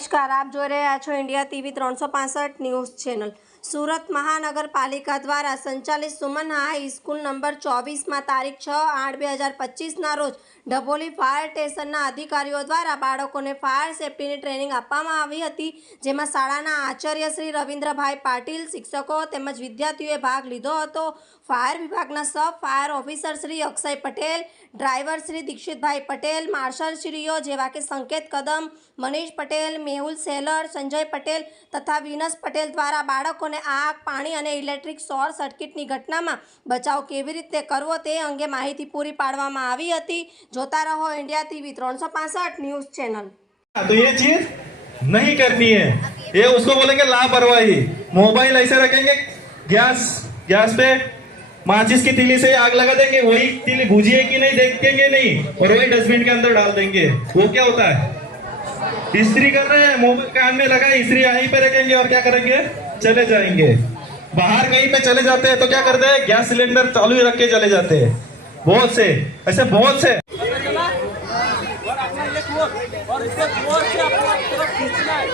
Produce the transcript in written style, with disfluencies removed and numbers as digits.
નમસ્કાર, આપ જોઈ રહ્યા છો India TV 365 news channel. Surat મહાનગરપાલિકા દ્વારા સંચાલિત સુમન હાઈ સ્કૂલ નંબર 24માં તારીખ 6/8/2025ના રોજ ડભોલી ફાયર સ્ટેશનના અધિકારીઓ દ્વારા બાળકોને ફાયર સેફ્ટીની ટ્રેનિંગ આપવામાં આવી હતી, જેમાં શાળાના આચાર્ય શ્રી રવિન્દ્રભાઈ પાટીલ, શિક્ષકો તેમજ વિદ્યાર્થીઓએ ભાગ લીધો હતો। ફાયર વિભાગના sub fire officer Shri Akshay Patel, driver Shri Dikshitbhai Patel, માર્શલશ્રીઓ જેવા કે સંકેત કદમ, મનીષ પટેલ, મેહુલ સેલર, સંજય પટેલ તથા વિનસ પટેલ દ્વારા બાળકોને આગ, પાણી અને ઇલેક્ટ્રિક શોર્ટ સર્કિટની ઘટનામાં બચાવ કેવી રીતે કરવો તે અંગે માહિતી પૂરી પાડવામાં આવી હતી। જોતા રહો इंडिया टीवी 365 न्यूज चैनल। तो ये चीज नहीं करनी है, ये उसको बोलेंगे लापरवाही। मोबाइल ऐसे रखेंगे, गैस पे माचिस की तीली से आग लगा देंगे, वही तीली बुझी है कि नहीं देखेंगे नहीं, और वही डस्टबिन के अंदर डाल देंगे। वो क्या होता है, इस्त्री कर रहे हैं, मोबाइल कान में लगा, इस्त्री यहीं पे रखेंगे और क्या करेंगे, चले जाएंगे। बाहर कहीं पे चले जाते हैं तो क्या करते हैं, गैस सिलेंडर चालू ही रख के चले जाते हैं। बहुत से ऐसे बहुत से और इसको जोर से अपना तरफ खींचना है।